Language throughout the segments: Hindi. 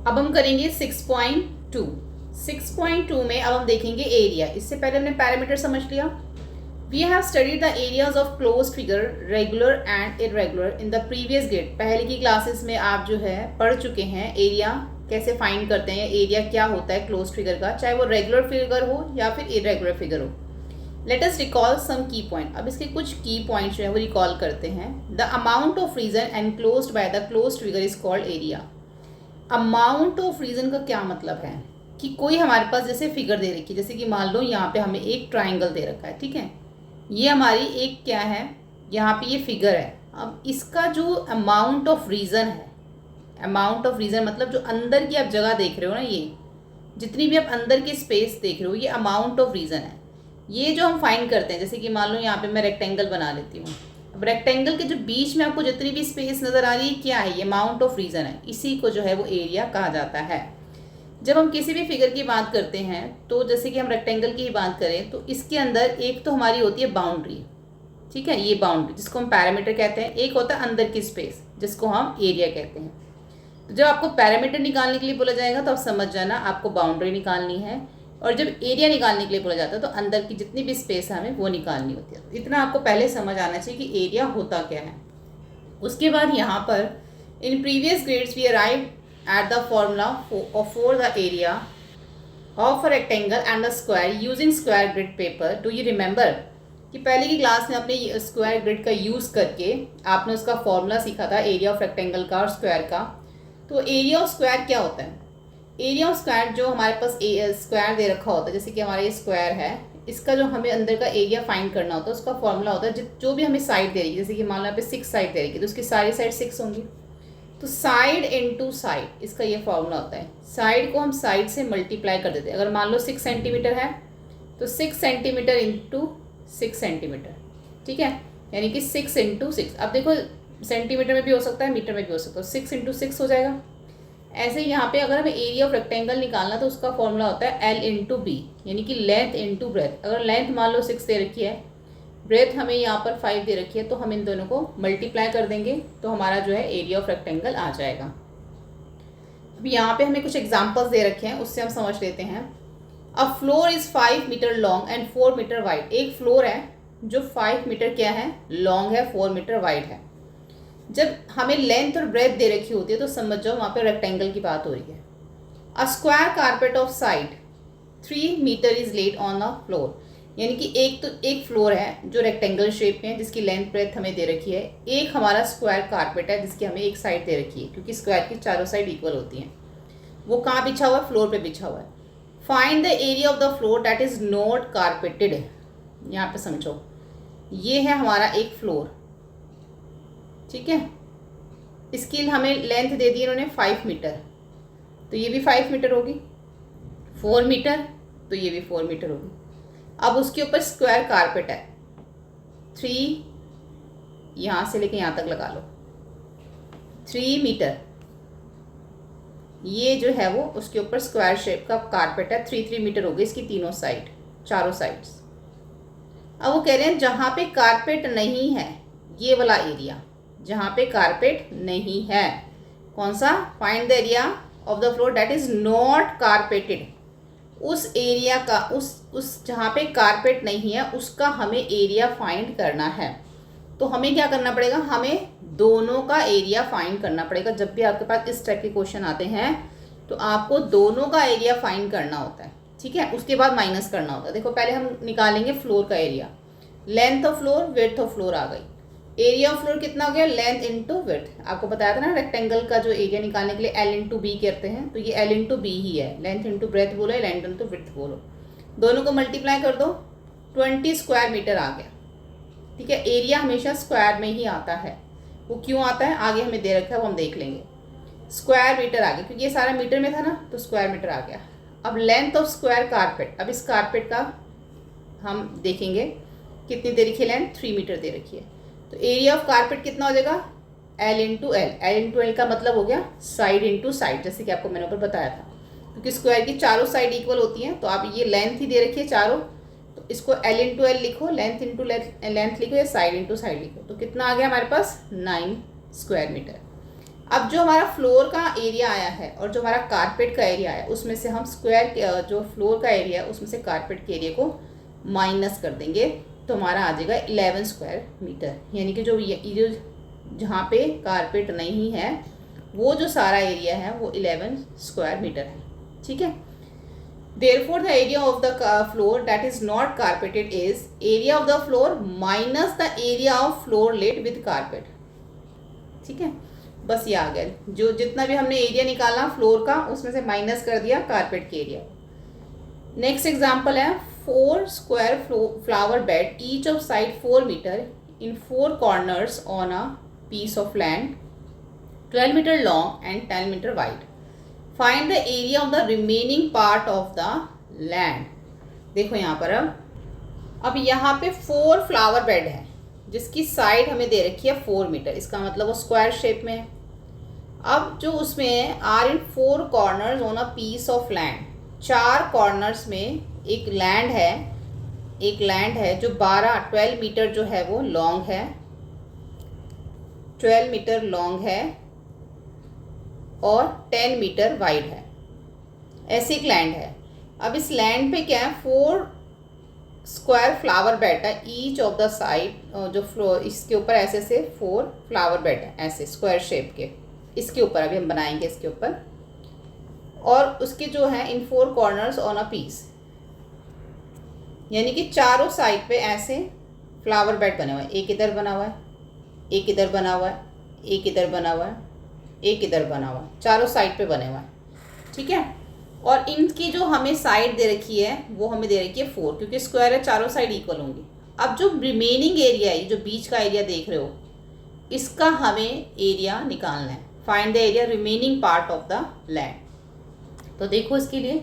अब हम करेंगे 6.2। 6.2 में अब हम देखेंगे एरिया। इससे पहले हमने पैरामीटर समझ लिया। We have studied the areas of closed figure regular and irregular in the previous grade. पहले की क्लासेस में आप जो है पढ़ चुके हैं एरिया कैसे फाइंड करते हैं, एरिया क्या होता है क्लोज्ड फिगर का, चाहे वो रेगुलर फिगर हो या फिर इरेगुलर फिगर हो। लेट अस रिकॉल सम की पॉइंट। अब इसके कुछ की पॉइंट जो है वो रिकॉल करते हैं। The amount of region enclosed by the closed figure is called area. Amount of region का क्या मतलब है कि कोई हमारे पास जैसे फिगर दे रखी है, जैसे कि मान लो यहाँ पे हमें एक ट्राइंगल दे रखा है, ठीक है। ये हमारी एक क्या है, यहाँ पे ये फिगर है। अब इसका जो अमाउंट ऑफ रीजन है, अमाउंट ऑफ रीजन मतलब जो अंदर की आप जगह देख रहे हो ना, ये जितनी भी आप अंदर की स्पेस देख रहे हो, ये अमाउंट ऑफ रीजन है। ये जो हम फाइंड करते हैं, जैसे कि मान लो यहाँ पे मैं रेक्टेंगल बना लेती हूँ। अब रेक्टेंगल के जो बीच में आपको जितनी भी स्पेस नज़र आ रही है, क्या है, ये अमाउंट ऑफ रीजन है। इसी को जो है वो एरिया कहा जाता है। जब हम किसी भी फिगर की बात करते हैं, तो जैसे कि हम रेक्टेंगल की ही बात करें, तो इसके अंदर एक तो हमारी होती है बाउंड्री, ठीक है, ये बाउंड्री जिसको हम पैरामीटर कहते हैं। एक होता है अंदर की स्पेस जिसको हम एरिया कहते हैं। तो जब आपको पैरामीटर निकालने के लिए बोला जाएगा तो आप समझ जाना आपको बाउंड्री निकालनी है, और जब एरिया निकालने के लिए बोला जाता है तो अंदर की जितनी भी स्पेस है हमें वो निकालनी होती है। इतना आपको पहले समझ आना चाहिए कि एरिया होता क्या है। उसके बाद यहाँ पर in previous grades we arrive at the formula for the area of a rectangle and a square using square grid paper. Do you remember कि पहले की क्लास में आपने स्क्वायर ग्रिड का यूज़ करके आपने उसका फॉर्मूला सीखा था एरिया ऑफ रेक्टेंगल का और स्क्वायर का। तो एरिया ऑफ स्क्वायर क्या होता है? एरिया ऑफ स्क्वायर जो हमारे पास स्क्वायर दे रखा होता है, जैसे कि हमारा ये स्क्वायर है, इसका जो हमें अंदर का एरिया फाइंड करना होता है उसका फॉर्मूला होता है जो भी हमें साइड दे रही है। जैसे कि मान लो यहाँ पे 6 साइड दे रही है तो उसकी सारी साइड 6 होंगी। तो साइड इनटू साइड इसका ये फॉर्मूला होता है। साइड को हम साइड से मल्टीप्लाई कर देते हैं। अगर मान लो 6 सेंटीमीटर है तो 6 सेंटीमीटर इंटू 6 सेंटीमीटर, ठीक है, यानी कि 6 इंटू 6। अब देखो सेंटीमीटर में भी हो सकता है, मीटर में भी हो सकता है, 6 इंटू 6 हो जाएगा। ऐसे यहाँ पे अगर हमें एरिया ऑफ रेक्टेंगल निकालना तो उसका फॉर्मूला होता है एल इंटू बी, यानी कि लेंथ इंटू ब्रेथ। अगर लेंथ मान लो 6 दे रखी है, ब्रेथ हमें यहाँ पर 5 दे रखी है, तो हम इन दोनों को मल्टीप्लाई कर देंगे तो हमारा जो है एरिया ऑफ रेक्टेंगल आ जाएगा। अब यहाँ पे हमें कुछ एग्जाम्पल्स दे रखे हैं, उससे हम समझ लेते हैं। A floor is 5 metre long and 4 metre wide. एक फ्लोर है जो 5 मीटर क्या है, लॉन्ग है, 4 मीटर वाइड है। जब हमें लेंथ और ब्रेथ दे रखी होती है तो समझ जाओ वहाँ पे रेक्टेंगल की बात हो रही है। A square carpet of side 3 metre is laid on a floor, यानी कि एक फ्लोर है जो रेक्टेंगल शेप में है जिसकी लेंथ ब्रेथ हमें दे रखी है। एक हमारा स्क्वायर कारपेट है जिसकी हमें एक साइड दे रखी है, क्योंकि स्क्वायर की चारों साइड इक्वल होती हैं। वो कहाँ बिछा हुआ है? फ्लोर पे बिछा हुआ है। Find the area of the floor that is not carpeted. यहाँ पे समझो, ये है हमारा एक फ्लोर, ठीक है। इसकी हमें लेंथ दे दी इन्होंने 5 मीटर, तो ये भी 5 मीटर होगी। 4 मीटर तो ये भी 4 मीटर होगी। अब उसके ऊपर स्क्वायर कारपेट है 3, यहाँ से लेके यहाँ तक लगा लो 3 मीटर। ये जो है वो उसके ऊपर स्क्वायर शेप का कारपेट है, 3 मीटर होगी इसकी तीनों साइड, चारों साइड्स। अब वो कह रहे हैं जहाँ पे कारपेट नहीं है, ये वाला एरिया जहाँ पे कारपेट नहीं है, कौन सा? Find the area of the floor that is not carpeted. उस एरिया का उस जहाँ पे कारपेट नहीं है उसका हमें एरिया फाइंड करना है। तो हमें क्या करना पड़ेगा? हमें दोनों का एरिया फाइंड करना पड़ेगा। जब भी आपके पास इस टाइप के क्वेश्चन आते हैं तो आपको दोनों का एरिया फाइंड करना होता है, ठीक है। उसके बाद माइनस करना होता है। देखो पहले हम निकालेंगे फ्लोर का एरिया। Length of floor, width of floor आ गई। एरिया ऑफ फ्लोर कितना हो गया? Length into width. आपको बताया था ना रेक्टेंगल का जो एरिया निकालने के लिए एल इंटू बी करते हैं, तो ये एल इंटू बी ही है। लेंथ इंटू ब्रेथ बोलो, लेंथ इंटू विड्थ बोलो, दोनों को मल्टीप्लाई कर दो, 20 स्क्वायर मीटर आ गया, ठीक है। एरिया हमेशा स्क्वायर में ही आता है। वो क्यों आता है आगे हमें दे रखा है, वो हम देख लेंगे। स्क्वायर मीटर आ गया क्योंकि ये सारा मीटर में था ना, तो स्क्वायर मीटर आ गया। अब लेंथ ऑफ स्क्वायर कारपेट, अब इस कारपेट का हम देखेंगे कितनी दे रखी है लेंथ, 3 मीटर दे रखी है। तो एरिया ऑफ कारपेट कितना हो जाएगा? L into L. L into L का मतलब हो गया साइड इंटू साइड, जैसे कि आपको मैंने ऊपर बताया था, क्योंकि स्क्वायर की चारों साइड इक्वल होती हैं। तो आप ये लेंथ ही दे रखी है चारों, तो इसको एल इंटू एल लिखो, लेंथ इंटू लेंथ लिखो या साइड इंटू साइड लिखो। तो कितना आ गया हमारे पास? 9 स्क्वायर मीटर। अब जो हमारा फ्लोर का एरिया आया है और जो हमारा कारपेट का एरिया आया उसमें से हम स्क्वायर जो फ्लोर का एरिया है उसमें से कारपेट के एरिया को माइनस कर देंगे तो हमारा आ जाएगा 11 स्क्वायर मीटर। यानी कि जो जहाँ पे कारपेट नहीं है वो जो सारा एरिया है वो 11 स्क्वायर मीटर है। ठीक है, therefore the area of the floor that is not carpeted is area of the floor minus the area of floor laid with carpet। ठीक है, बस ये आ गया, जो जितना भी हमने एरिया निकाला फ्लोर का उसमें से माइनस कर दिया कारपेट के एरिया। नेक्स्ट एग्जांपल है 4 square flower bed each of side 4 metre in 4 corners on a piece of land 12 metre long and 10 metre wide. Find the area of the remaining part of the land. देखो यहाँ पर अब यहाँ पे 4 फ्लावर बेड है जिसकी साइड हमें दे रखी है 4 मीटर, इसका मतलब वो स्क्वायर शेप में है। अब जो उसमें are in 4 corners on a piece of land, 4 corners में एक लैंड है जो 12 मीटर जो है वो लॉन्ग है, 12 मीटर लॉन्ग है और 10 मीटर वाइड है। ऐसे एक लैंड है। अब इस लैंड पे क्या है 4 स्क्वायर फ्लावर बेड है ईच ऑफ द साइड, जो फ्लोर इसके ऊपर ऐसे से 4 फ्लावर बेड है ऐसे स्क्वायर शेप के, इसके ऊपर अभी हम बनाएंगे इसके ऊपर। और उसके जो है इन 4 कॉर्नर्स ऑन अ पीस, यानी कि चारों साइड पे ऐसे फ्लावर बेड बने हुए हैं। एक इधर बना हुआ है, एक इधर बना हुआ है, एक इधर बना हुआ है, एक इधर बना हुआ है, चारों साइड पे बने हुए हैं। ठीक है, और इनकी जो हमें साइड दे रखी है वो हमें दे रखी है 4, क्योंकि स्क्वायर है चारों साइड इक्वल होंगी। अब जो रिमेनिंग एरिया है, जो बीच का एरिया देख रहे हो, इसका हमें एरिया निकालना है। Find the area remaining part of the land. तो देखो इसके लिए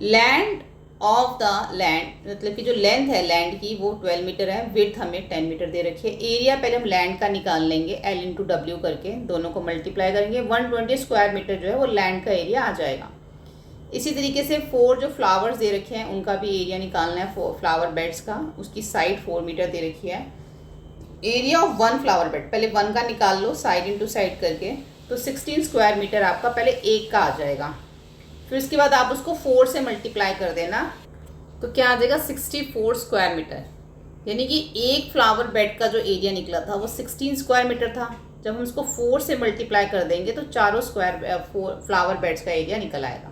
लैंड ऑफ द लैंड मतलब कि जो लेंथ है लैंड की वो 12 मीटर है, विड्थ हमें 10 मीटर दे रखी है। एरिया पहले हम लैंड का निकाल लेंगे, L इंटू W करके दोनों को मल्टीप्लाई करेंगे, 120 स्क्वायर मीटर जो है वो लैंड का एरिया आ जाएगा। इसी तरीके से 4 जो फ्लावर्स दे रखे हैं उनका भी एरिया निकालना है, फ्लावर बेड्स का, उसकी साइड 4 मीटर दे रखी है। एरिया ऑफ 1 फ्लावर बेड, पहले 1 का निकाल लो साइड इंटू साइड करके, तो 16 स्क्वायर मीटर आपका पहले एक का आ जाएगा। फिर इसके बाद आप उसको 4 से मल्टीप्लाई कर देना तो क्या आ जाएगा 64 स्क्वायर मीटर। यानी कि एक फ्लावर बेड का जो एरिया निकला था वो 16 स्क्वायर मीटर था। जब हम उसको 4 से मल्टीप्लाई कर देंगे तो चारों फ्लावर बेड्स का एरिया निकल आएगा।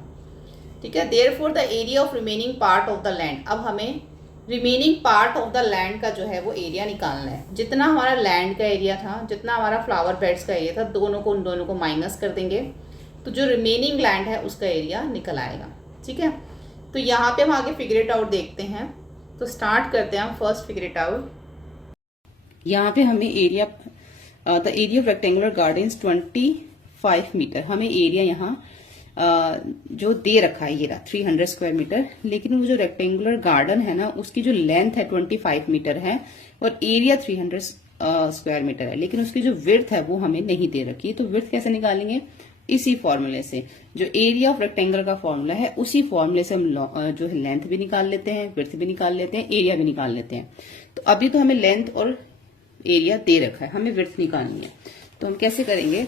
ठीक है, therefore the area of remaining part of the land. अब हमें remaining part of the land का जो है वो एरिया निकालना है। जितना हमारा लैंड का एरिया था, जितना हमारा फ्लावर बेड्स का एरिया था, उन दोनों को माइनस कर देंगे तो जो रिमेनिंग लैंड है उसका एरिया निकल आएगा। ठीक है, तो यहाँ पे हम आगे फिगर इट आउट देखते हैं। तो स्टार्ट करते हैं हम फर्स्ट फिगर इट आउट। यहाँ पे हमें area the area of rectangular garden 25 metre, हमें एरिया यहाँ जो दे रखा है ये रहा 300 स्क्वायर मीटर, लेकिन वो जो रेक्टेंगुलर गार्डन है ना उसकी जो लेंथ है 25 मीटर है और एरिया 300 स्क्वायर मीटर है, लेकिन उसकी जो विड्थ है वो हमें नहीं दे रखी। तो विड्थ कैसे निकालेंगे, इसी फॉर्मूले से, जो एरिया ऑफ रेक्टेंगल का फॉर्मूला है उसी फॉर्मूले से हम जो है लेंथ भी निकाल लेते हैं, विड्थ भी निकाल लेते हैं, एरिया भी निकाल लेते हैं। तो अभी तो हमें लेंथ और एरिया दे रखा है, हमें विड्थ निकालनी है। तो हम कैसे करेंगे,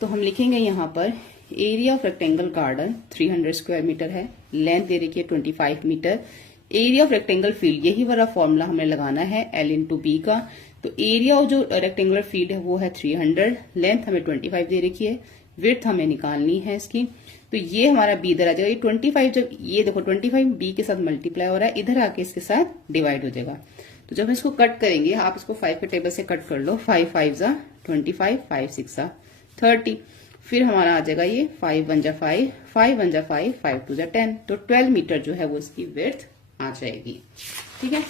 तो हम लिखेंगे यहाँ पर area of rectangle garden 300 square metre है, लेंथ दे रखी है 25 metre, area of rectangle field यही वाला फॉर्मूला हमें लगाना है L इंटू बी का। तो एरिया ऑफ जो रेक्टेंगुलर फील्ड है वो है 300, लेंथ हमें 25 दे रखी है, विड्थ हमें निकालनी है इसकी। तो ये हमारा बी इधर आ जाएगा, ये 25 जब ये देखो 25 बी के साथ मल्टीप्लाई हो रहा है, इधर आके इसके साथ डिवाइड हो जाएगा। तो जब हम इसको कट करेंगे, आप इसको 5 के टेबल से कट कर लो, 5 5 जा 25, 5 6 जा 30, फिर हमारा आ जाएगा ये 5 1 जा 5, 5 1 जा 5, 5 2 जा 10। तो 12 मीटर जो है वो इसकी विड्थ आ जाएगी। ठीक है,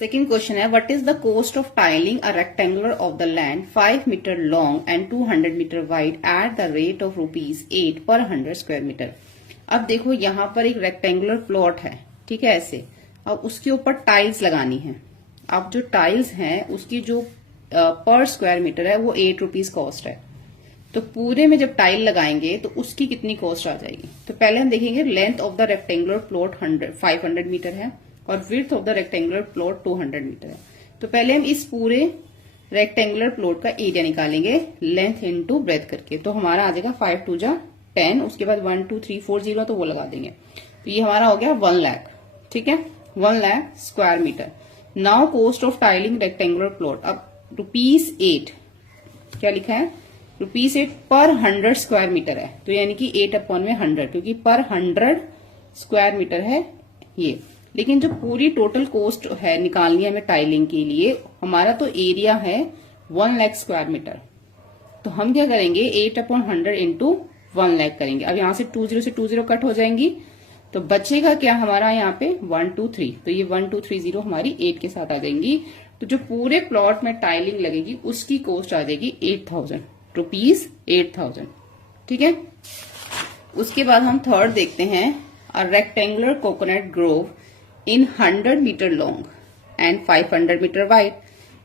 सेकेंड क्वेश्चन है what is the cost of tiling a rectangular of the land 5 metre long and 200 metre wide at the rate of ₹8 per 100 square metre. अब देखो यहाँ पर एक रेक्टेंगुलर प्लॉट है, ठीक है ऐसे, अब उसके ऊपर टाइल्स लगानी है। अब जो टाइल्स हैं उसकी जो पर स्क्वायर मीटर है वो ₹8 कॉस्ट है। तो पूरे में जब टाइल लगाएंगे तो उसकी कितनी कॉस्ट आ जाएगी। तो पहले हम देखेंगे length of the rectangular plot 500 metre है और width of the rectangular plot 200 metre है। तो पहले हम इस पूरे रेक्टेंगुलर प्लॉट का एरिया निकालेंगे लेंथ इनटू ब्रेथ करके। तो हमारा आ जाएगा 5 2 जा 10, उसके बाद 1 2 3 4 0 तो वो लगा देंगे। तो ये हमारा हो गया 1 लाख, ठीक है, 1 lakh square metre. Now cost of tiling rectangular plot, अब ₹8 क्या लिखा है, ₹8 पर 100 स्क्वायर मीटर है। तो यानी कि 8/100, क्योंकि पर 100 स्क्वायर मीटर है ये। लेकिन जो पूरी टोटल कॉस्ट है निकालनी है हमें टाइलिंग के लिए, हमारा तो एरिया है 1 लाख स्क्वायर मीटर। तो हम क्या करेंगे, 8/100 इंटू 1 लाख करेंगे। अब यहां से 20 से 20 कट हो जाएंगी, तो बचेगा क्या हमारा यहाँ पे 1 2 3। तो ये 1 2 3 0 हमारी 8 के साथ आ जाएंगी। तो जो पूरे प्लॉट में टाइलिंग लगेगी उसकी कॉस्ट आ जाएगी 8,000 रुपीज, 8,000, ठीक है। उसके बाद हम थर्ड देखते हैं, a rectangular coconut Grove in 100 meter long and 500 meter wide.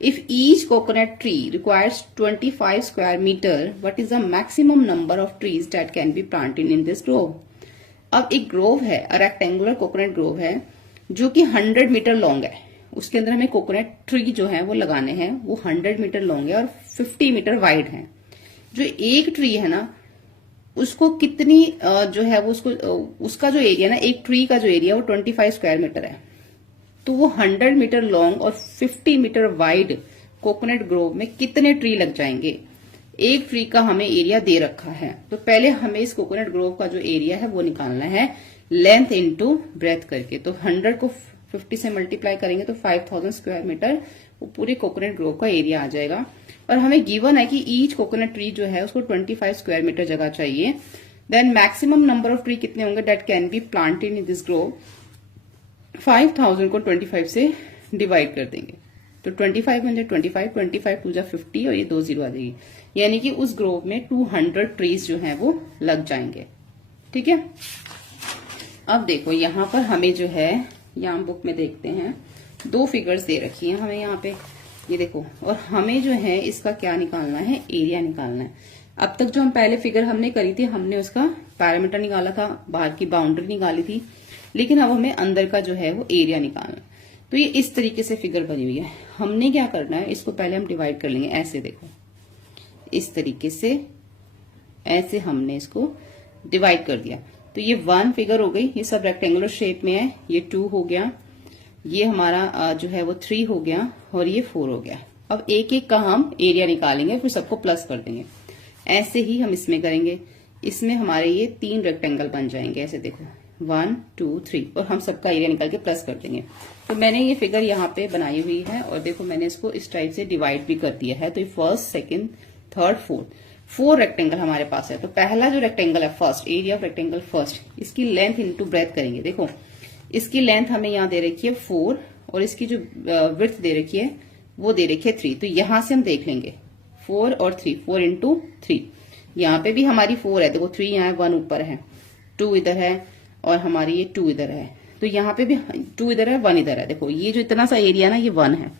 If each coconut tree requires 25 square meter, what is the maximum number of trees that can be planted in this grove? अब एक ग्रोव है, रेक्टेंगुलर कोकोनट ग्रोव है जो कि 100 मीटर लॉन्ग है। उसके अंदर हमें कोकोनट ट्री जो है वो लगाने हैं, वो 100 मीटर लॉन्ग है और 50 मीटर वाइड है। जो एक ट्री है ना, उसको कितनी जो है वो उसका जो एरिया ना, एक ट्री का जो एरिया वो 25 स्क्वायर मीटर है। तो वो 100 मीटर लॉन्ग और 50 मीटर वाइड कोकोनट ग्रोव में कितने ट्री लग जाएंगे, एक ट्री का हमें एरिया दे रखा है। तो पहले हमें इस कोकोनट ग्रोव का जो एरिया है वो निकालना है लेंथ इनटू ब्रेथ करके। तो 100 को 50 से मल्टीप्लाई करेंगे तो 5000 स्क्वायर मीटर वो पूरे कोकोनट ग्रोव का एरिया आ जाएगा। और हमें गिवन है कि ईच कोकोनट ट्री जो है उसको 25 स्क्वायर मीटर जगह चाहिए। Then maximum number of tree कितने होंगे that can be planted in this grove. 5000 को 25 से डिवाइड कर देंगे तो 25 बन जाए 25, 25 2 जा 50 और ये 2 0 आ जाएगी। यानी कि उस ग्रोव में 200 ट्रीज जो है वो लग जाएंगे, ठीक है। अब देखो यहाँ पर हमें जो है, यहाँ बुक में देखते हैं 2 फिगर्स दे रखी हैं हमें यहाँ पे, ये देखो। और हमें जो है इसका क्या निकालना है, एरिया निकालना है। अब तक जो हम पहले फिगर हमने करी थी, हमने उसका पैरामीटर निकाला था, बाहर की बाउंड्री निकाली थी, लेकिन अब हमें अंदर का जो है वो एरिया निकालना है। तो ये इस तरीके से फिगर बनी हुई है। हमने क्या करना है, इसको पहले हम डिवाइड कर लेंगे, ऐसे देखो, इस तरीके से ऐसे हमने इसको डिवाइड कर दिया। तो ये 1 फिगर हो गई, ये सब रेक्टेंगुलर शेप में है। ये 2 हो गया, ये हमारा जो है वो 3 हो गया और ये 4 हो गया। अब एक एक का हम एरिया निकालेंगे, फिर सबको प्लस कर देंगे। ऐसे ही हम इसमें करेंगे, इसमें हमारे ये 3 रेक्टेंगल बन जाएंगे, ऐसे देखो 1 2 3, और हम सबका एरिया निकाल के प्लस कर देंगे। तो मैंने ये फिगर यहाँ पे बनाई हुई है और देखो मैंने इसको इस टाइप से डिवाइड भी कर दिया है। तो ये first, second, third, fourth, 4 rectangle हमारे पास है। तो पहला जो रेक्टेंगल है first, area of rectangle first, इसकी लेंथ इनटू ब्रेथ करेंगे। देखो इसकी लेंथ हमें यहाँ दे रखी है 4 और इसकी जो विड्थ दे रखी है वो दे रखी है 3। तो यहां से हम देख लेंगे 4 और 3, 4 इंटू 3। यहाँ पे भी हमारी 4 है, देखो 3 यहाँ है, 1 ऊपर है, 2 इधर है और हमारी ये 2 इधर है। तो यहाँ पे भी 2 इधर है, 1 इधर है। देखो ये जो इतना सा एरिया ना ये 1 है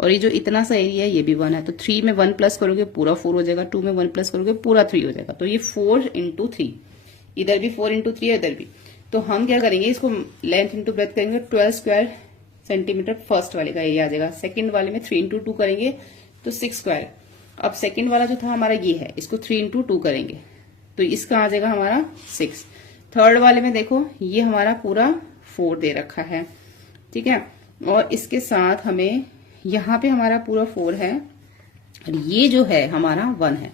और ये जो इतना सा एरिया है ये भी 1 है। तो 3 में 1 प्लस करोगे पूरा 4 हो जाएगा, 2 में 1 प्लस करोगे पूरा 3 हो जाएगा। तो ये 4 इंटू 3, इधर भी 4 इंटू 3 है, इधर भी। तो हम क्या करेंगे, इसको लेंथ इंटू ब्रेथ करेंगे, 12 स्क्वायर सेंटीमीटर फर्स्ट वाले का एरिया आ जाएगा। सेकंड वाले में 3 इंटू 2 करेंगे तो 6 स्क्वायर। अब सेकंड वाला जो था हमारा ये है, इसको 3 इंटू 2 करेंगे तो इसका आ जाएगा हमारा 6। थर्ड वाले में देखो ये हमारा पूरा 4 दे रखा है, ठीक है। और इसके साथ हमें यहाँ पे हमारा पूरा 4 है और ये जो है हमारा 1 है,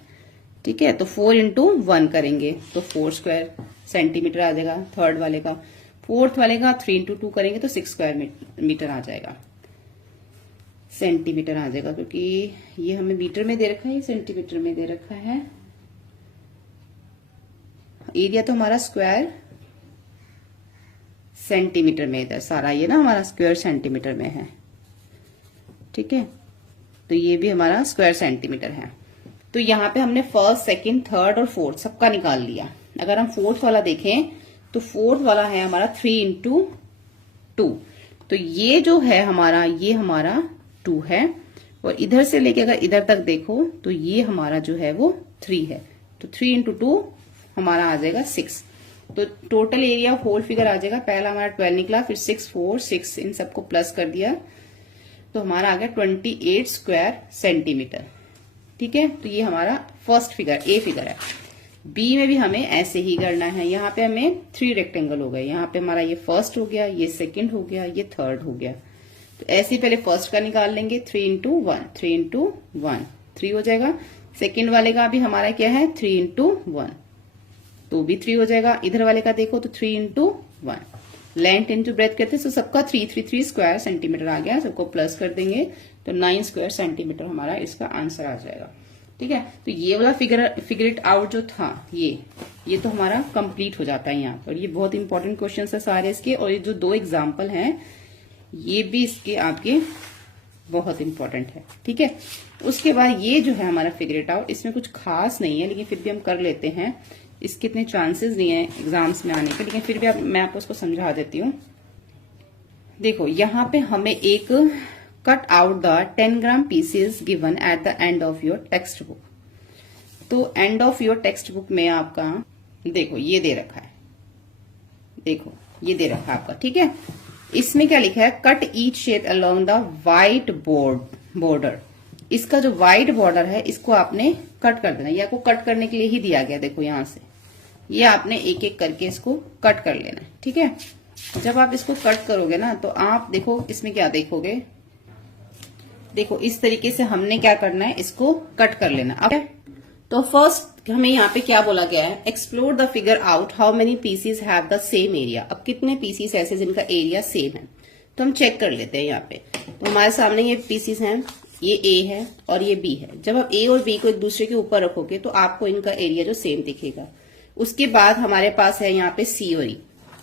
ठीक है। तो 4 इंटू 1 करेंगे तो 4 स्क्वायर सेंटीमीटर आ जाएगा थर्ड वाले का। फोर्थ वाले का 3 इंटू 2 करेंगे तो 6 स्क्वायर मीटर आ जाएगा, सेंटीमीटर आ जाएगा, क्योंकि ये हमें मीटर में दे रखा है, ये सेंटीमीटर में दे रखा है। एरिया तो हमारा स्क्वायर सेंटीमीटर में, इधर सारा ये ना हमारा स्क्वायर सेंटीमीटर में है, ठीक है। तो ये भी हमारा स्क्वायर सेंटीमीटर है। तो यहाँ पे हमने फर्स्ट, सेकंड, थर्ड और फोर्थ सबका निकाल लिया। अगर हम फोर्थ वाला देखें तो फोर्थ वाला है हमारा 3 इंटू 2। तो ये जो है हमारा, ये हमारा 2 है और इधर से लेके अगर इधर तक देखो तो ये हमारा जो है वो 3 है। तो 3 इंटू 2 हमारा आ जाएगा 6। तो टोटल एरिया होल फिगर आ जाएगा, पहला हमारा 12 निकला, फिर 6 4 6 इन सबको प्लस कर दिया तो हमारा आ गया 28 स्क्वायर सेंटीमीटर। ठीक है, तो ये हमारा फर्स्ट फिगर ए फिगर है। बी में भी हमें ऐसे ही करना है। यहाँ पे हमें 3 रेक्टेंगल हो गए। यहाँ पे हमारा ये फर्स्ट हो गया, ये सेकंड हो गया, ये थर्ड हो गया। तो ऐसे ही पहले फर्स्ट का निकाल लेंगे, 3 इंटू 1, 3 इंटू 1 3 हो जाएगा। सेकंड वाले का भी हमारा क्या है 3 इंटू 1, तो भी 3 हो जाएगा। इधर वाले का देखो तो 3 इंटू 1, लेंथ इंटू ब्रेथ करते हैं, तो सबका 3 स्क्वायर सेंटीमीटर आ गया। सबको प्लस कर देंगे तो 9 स्क्वायर सेंटीमीटर हमारा इसका आंसर आ जाएगा। ठीक है, तो ये वाला फिगर इट आउट जो था ये तो हमारा कंप्लीट हो जाता है यहाँ पर। ये बहुत इंपॉर्टेंट क्वेश्चन है सारे इसके, और ये जो 2 एग्जाम्पल हैं ये भी इसके आपके बहुत इंपॉर्टेंट है। ठीक है, उसके बाद ये जो है हमारा फिगर इट आउट, इसमें कुछ खास नहीं है लेकिन फिर भी हम कर लेते हैं। इसके इतने चांसेस नहीं है एग्जाम्स में आने के, लेकिन फिर भी मैं आपको उसको समझा देती हूँ। देखो यहाँ पे हमें एक cut out the 10 gram pieces given at the end of your textbook. तो end of your textbook में आपका देखो ये दे रखा है, देखो ये दे रखा है आपका। ठीक है, इसमें क्या लिखा है, cut each shape along the white border. इसका जो वाइट बॉर्डर है इसको आपने कट कर देना, या को कट करने के लिए ही दिया गया। देखो यहां से ये आपने एक एक करके इसको कट कर लेना है। ठीक है, जब आप इसको कट करोगे ना तो आप देखो इसमें क्या देखोगे, देखो इस तरीके से हमने क्या करना है, इसको कट कर लेना। अब तो फर्स्ट हमें यहाँ पे क्या बोला गया है, explore the figure out how many pieces have the same area. अब कितने पीसीज ऐसे जिनका एरिया सेम है, तो हम चेक कर लेते हैं यहाँ पे। तो हमारे सामने ये पीसीज हैं, ये ए है और ये बी है। जब आप ए और बी को एक दूसरे के ऊपर रखोगे तो आपको इनका एरिया जो सेम दिखेगा। उसके बाद हमारे पास है यहाँ पे सी और ई।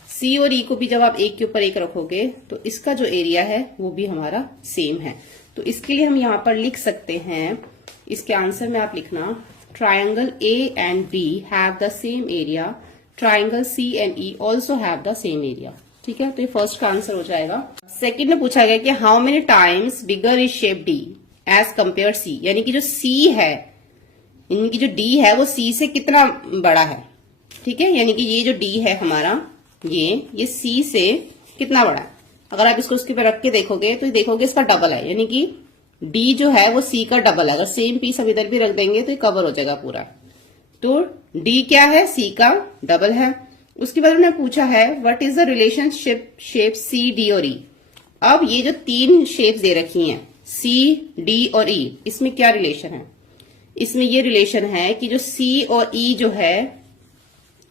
सी और ई को भी जब आप एक के ऊपर एक रखोगे तो इसका जो एरिया है वो भी हमारा सेम है। तो इसके लिए हम यहाँ पर लिख सकते हैं, इसके आंसर में आप लिखना, triangle A and B have the same area, triangle C and E also have the same area. ठीक है, तो ये फर्स्ट का आंसर हो जाएगा। सेकंड में पूछा गया कि how many times bigger is shape D as compare C, यानी कि जो सी है, यानी कि जो डी है वो सी से कितना बड़ा है। ठीक है, यानी कि ये जो डी है हमारा ये सी से कितना बड़ा है। अगर आप इसको उसके ऊपर रख के देखोगे तो देखोगे इसका डबल है, यानी कि डी जो है वो सी का डबल है। अगर सेम पीस हम इधर भी रख देंगे तो ये कवर हो जाएगा पूरा। तो डी क्या है, सी का डबल है। उसके बाद उन्होंने पूछा है what is the relationship shape C D और ई। अब ये जो 3 शेप्स दे रखी हैं सी डी और ई, इसमें क्या रिलेशन है, इसमें ये रिलेशन है कि जो सी और ई जो है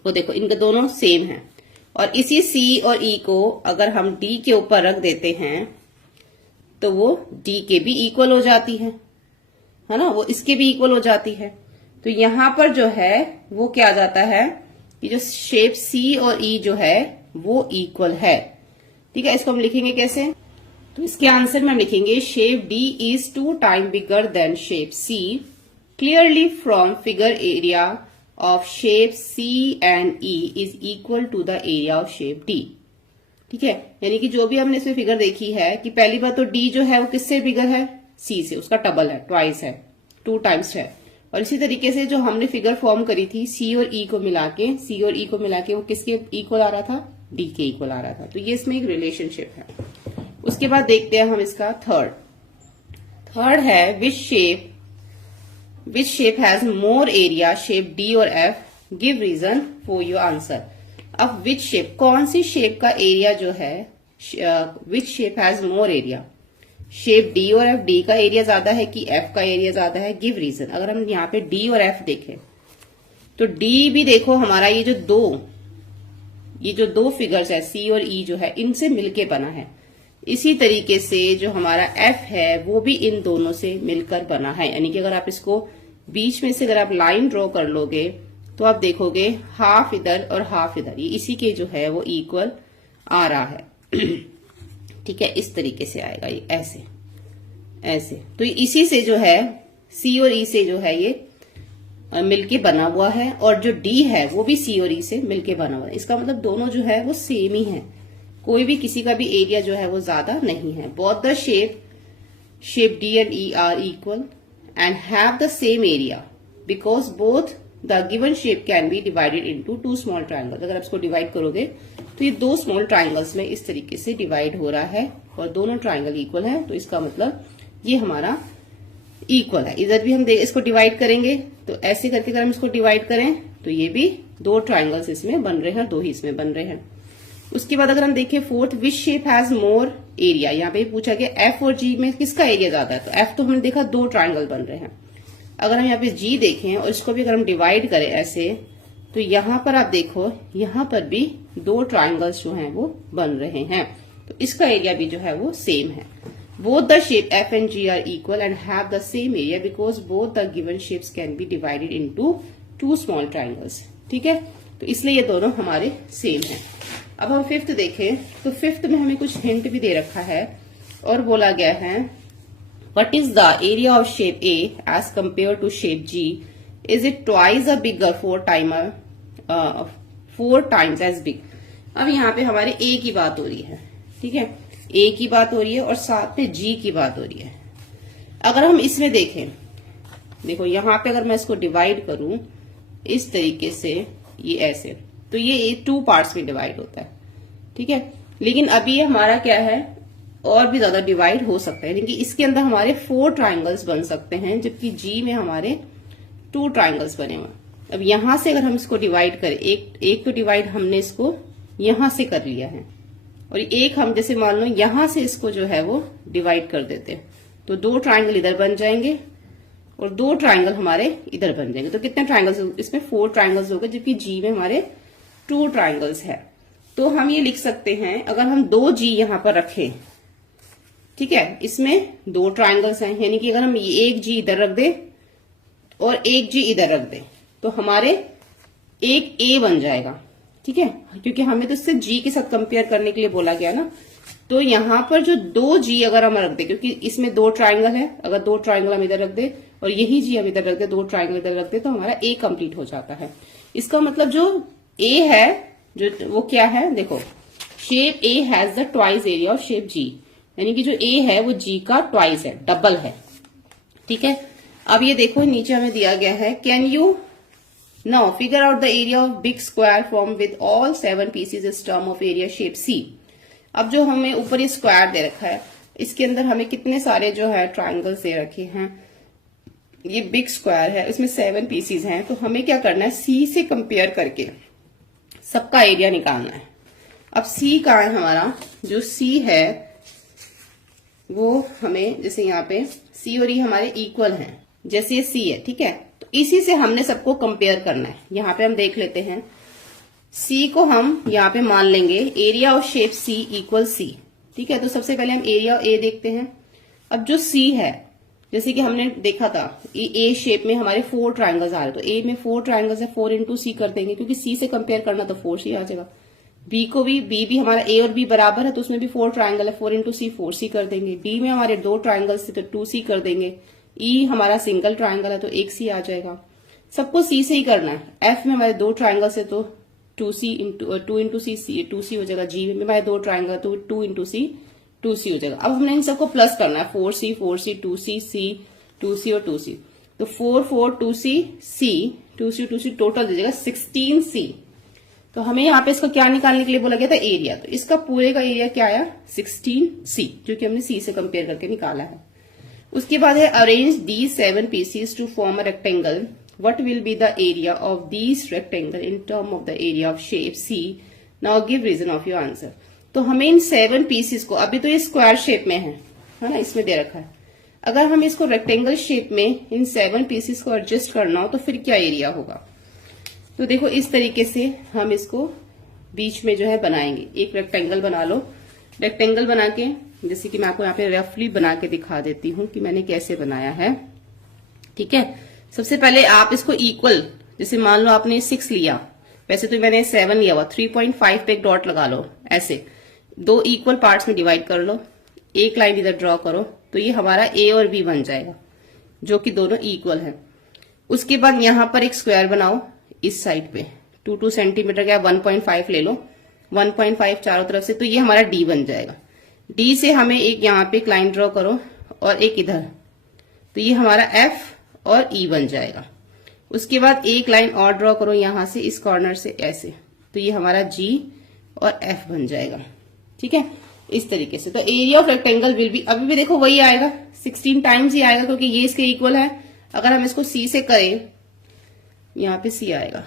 वो देखो इनके दोनों सेम है, और इसी सी और ई को अगर हम डी के ऊपर रख देते हैं तो वो डी के भी इक्वल हो जाती है ना, वो इसके भी इक्वल हो जाती है। तो यहां पर जो है वो क्या आ जाता है कि जो शेप सी और ई जो है वो इक्वल है। ठीक है, इसको हम लिखेंगे कैसे, तो इसके आंसर में हम लिखेंगे shape D is 2 time bigger than shape C, clearly from figure area of shape C and E is equal to the area of shape D. ठीक है, यानी कि जो भी हमने इसमें फिगर देखी है कि पहली बार तो डी जो है वो किससे बिगर है, सी से, उसका डबल है, ट्वाइस है, 2 टाइम्स है। और इसी तरीके से जो हमने फिगर फॉर्म करी थी सी और ई को मिला के वो किसके इक्वल आ रहा था, डी के इक्वल आ रहा था। तो ये इसमें एक रिलेशनशिप है। उसके बाद देखते हैं हम इसका थर्ड है which shape has more area, shape D और F, give reason for your answer. अब विच शेप, कौन सी शेप का एरिया जो है, which shape has more area, shape D और एफ, डी का एरिया ज्यादा है कि एफ का एरिया ज्यादा है, गिव रीजन। अगर हम यहाँ पे डी और एफ देखें तो डी भी देखो हमारा ये जो दो फिगर्स है सी और ई जो है इनसे मिलके बना है। इसी तरीके से जो हमारा एफ है वो भी इन दोनों से मिलकर बना है, यानी कि अगर आप इसको बीच में से अगर आप लाइन ड्रॉ कर लोगे तो आप देखोगे हाफ इधर और हाफ इधर, ये इसी के जो है वो इक्वल आ रहा है। ठीक है, इस तरीके से आएगा ये ऐसे। तो इसी से जो है सी और ई से जो है ये मिलके बना हुआ है, और जो डी है वो भी सी और ई से मिलके बना हुआ है। इसका मतलब दोनों जो है वो सेम ही है, कोई भी किसी का भी एरिया जो है वो ज्यादा नहीं है। Both the shape D and E R equal and have the same area because both the given shape can be divided into two small triangles. अगर आप इसको डिवाइड करोगे तो ये दो स्मॉल ट्राइंगल्स में इस तरीके से डिवाइड हो रहा है और दोनों ट्राइंगल इक्वल है, तो इसका मतलब ये हमारा इक्वल है। इधर भी हम इसको डिवाइड करेंगे तो ऐसे करके अगर हम इसको डिवाइड करें तो ये भी दो ट्राइंगल्स इसमें बन रहे हैं, दो ही इसमें बन रहे हैं। उसके बाद अगर हम देखें fourth, which shape has more area, यहाँ पे पूछा गया एफ और जी में किसका एरिया ज्यादा है, तो एफ तो हमने देखा दो ट्राइंगल बन रहे हैं। अगर हम यहाँ पे जी देखें और इसको भी अगर हम डिवाइड करें ऐसे, तो यहाँ पर आप देखो यहाँ पर भी दो ट्राइंगल्स जो हैं वो बन रहे हैं, तो इसका एरिया भी जो है वो सेम है। Both the shape F and G are equal and have the same area because both the given shapes can be divided into two small triangles. ठीक है, तो इसलिए ये दोनों हमारे सेम हैं। अब हम फिफ्थ देखें तो फिफ्थ में हमें कुछ हिंट भी दे रखा है और बोला गया है what is the area of shape A as compare to shape G, is it twice a bigger four times as big. अब यहाँ पे हमारे ए की बात हो रही है, ठीक है, ए की बात हो रही है और साथ में जी की बात हो रही है। अगर हम इसमें देखें, देखो यहाँ पे अगर मैं इसको डिवाइड करूं इस तरीके से, ये ऐसे, तो ये टू पार्ट्स में डिवाइड होता है, ठीक है। लेकिन अभी ये हमारा क्या है, और भी ज्यादा डिवाइड हो सकता है, लेकिन इसके अंदर हमारे फोर ट्राइंगल्स बन सकते हैं, जबकि जी में हमारे टू ट्राइंगल्स बने हुए। अब यहां से अगर हम इसको डिवाइड करें, एक तो डिवाइड हमने इसको यहां से कर लिया है और एक हम जैसे मान लो यहां से इसको जो है वो डिवाइड कर देते हैं, तो दो ट्राइंगल इधर बन जाएंगे और दो ट्राइंगल हमारे इधर बन जाएंगे। तो कितने ट्राइंगल्स, इसमें फोर ट्राइंगल्स हो गए, जबकि जी में हमारे टू ट्राइंगल्स है। तो हम ये लिख सकते हैं, अगर हम दो जी यहां पर रखें, ठीक है, इसमें दो ट्राइंगल्स हैं, यानी कि अगर हम एक जी इधर रख दें और एक जी इधर रख दें तो हमारे एक ए बन जाएगा, ठीक है, क्योंकि हमें तो इससे जी के साथ कंपेयर करने के लिए बोला गया ना। तो यहां पर जो दो जी अगर हम रख दे, क्योंकि इसमें दो ट्राइंगल है, अगर दो ट्राइंगल हम इधर रख दे और यही जी हम इधर रख दे, दो ट्राइंगल इधर रख दे, तो हमारा ए कंप्लीट हो जाता है। इसका मतलब जो ए है जो वो क्या है, देखो shape A has the twice area of shape G, यानी कि जो ए है वो जी का ट्वाइस है, डबल है, ठीक है। अब ये देखो नीचे हमें दिया गया है, can you now figure out the area of big square form with all 7 pieces is term of area shape C. अब जो हमें ऊपर ये स्क्वायर दे रखा है, इसके अंदर हमें कितने सारे जो है ट्राइंगल्स दे रखे हैं, ये बिग स्क्वायर है, इसमें 7 पीसेज हैं, तो हमें क्या करना है, सी से कंपेयर करके सबका एरिया निकालना है। अब सी कहाँ है हमारा, जो सी है वो हमें, जैसे यहाँ पे सी और ई हमारे इक्वल हैं, जैसे ये सी है, ठीक है, तो इसी से हमने सबको कंपेयर करना है। यहाँ पे हम देख लेते हैं, सी को हम यहाँ पे मान लेंगे area of shape C equal C, ठीक है। तो सबसे पहले हम एरिया ए देखते हैं। अब जो सी है, जैसे कि हमने देखा था ए शेप में हमारे 4 ट्राइंगल्स आ रहे, तो ए में 4 ट्राइंगल्स है, 4 इंटू सी कर देंगे, क्योंकि सी से कंपेयर करना तो 4 सी आ जाएगा। बी को भी, बी भी हमारा ए और बी बराबर है, तो उसमें भी 4 ट्राइंगल है, 4 इंटू सी 4 सी कर देंगे। डी में हमारे 2 ट्राइंगल्स थे, तो 2 सी कर देंगे। ई हमारा सिंगल ट्राइंगल है, तो 1 सी आ जाएगा। सबको सी से ही करना है। एफ में हमारे 2 ट्राइंगल्स है, तो 2 इंटू सी 2 सी हो जाएगा। जी में हमारे 2 ट्राइंगल, तो 2 इंटू सी 2 सी हो जाएगा। अब हमने इन सबको प्लस करना है, 4 सी 2 सी 2 सी और 2 सी, तो 4 4 2 सी सी 2 सी 2 सी टोटल दे देगा 16 सी। तो हमें यहाँ पे इसका क्या निकालने के लिए बोला गया था, एरिया। तो इसका पूरे का एरिया क्या आया, 16 सी, जो कि हमने सी से कंपेयर करके निकाला है। उसके बाद है arrange these 7 pieces to form a rectangle, what will be the area of these rectangle in term of the area of shape C, now give reason of your answer. तो हमें इन 7 पीसेस को, अभी तो ये स्क्वायर शेप में है ना, इसमें दे रखा है, अगर हम इसको रेक्टेंगल शेप में इन 7 पीसेस को एडजस्ट करना हो तो फिर क्या एरिया होगा। तो देखो इस तरीके से हम इसको बीच में जो है बनाएंगे। एक रेक्टेंगल बना लो, रेक्टेंगल बना के, जैसे कि मैं आपको यहाँ पे रफली बना के दिखा देती हूँ कि मैंने कैसे बनाया है, ठीक है। सबसे पहले आप इसको इक्वल, जैसे मान लो आपने 6 लिया, वैसे तो मैंने 7 लिया हुआ, 3.5 पे एक डॉट लगा लो, ऐसे 2 इक्वल पार्ट्स में डिवाइड कर लो, एक लाइन इधर ड्रॉ करो, तो ये हमारा ए और बी बन जाएगा, जो कि दोनों इक्वल है। उसके बाद यहां पर एक स्क्वायर बनाओ इस साइड पे, 2 सेंटीमीटर का 1.5 ले लो, 1.5 चारों तरफ से, तो ये हमारा डी बन जाएगा। डी से हमें एक यहाँ पे एक लाइन ड्रॉ करो और एक इधर, तो ये हमारा एफ और ई बन जाएगा। उसके बाद एक लाइन और ड्रॉ करो यहां से, इस कॉर्नर से ऐसे, तो ये हमारा जी और एफ बन जाएगा। ठीक है, इस तरीके से। तो area of rectangle will B, अभी भी देखो वही आएगा, 16 टाइम्स ही आएगा क्योंकि ये इसके इक्वल है। अगर हम इसको सी से करें, यहाँ पे सी आएगा